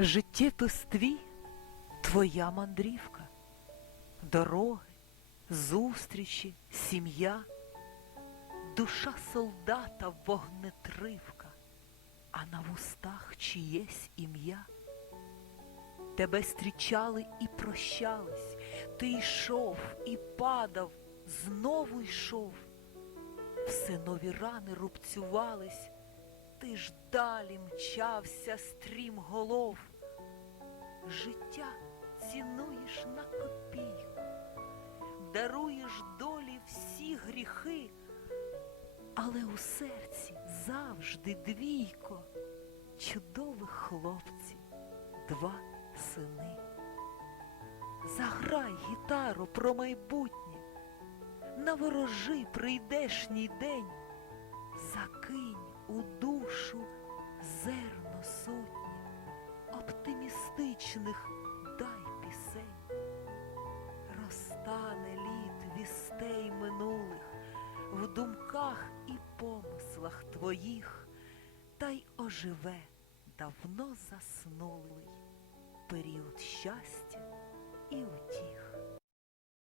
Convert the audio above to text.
Життєпис твій твоя мандрівка, дороги, зустрічі, сім'я, душа солдата вогнетривка, а на вустах чиєсь ім'я. Тебе зустрічали і прощались, ти йшов і падав, знову йшов. Все нові рани рубцювались, ти ж далі мчався стрім голов. Життя цінуєш на копійку, даруєш долі всі гріхи, але у серці завжди двійко чудових хлопців, два сини. Заграй гітару про майбутнє, наворожи прийдешній день, закинь у душу оптимістичних дай пісень. Розтане лід вістей минулих в думках і помислах твоїх, та й оживе давно заснулий період щастя.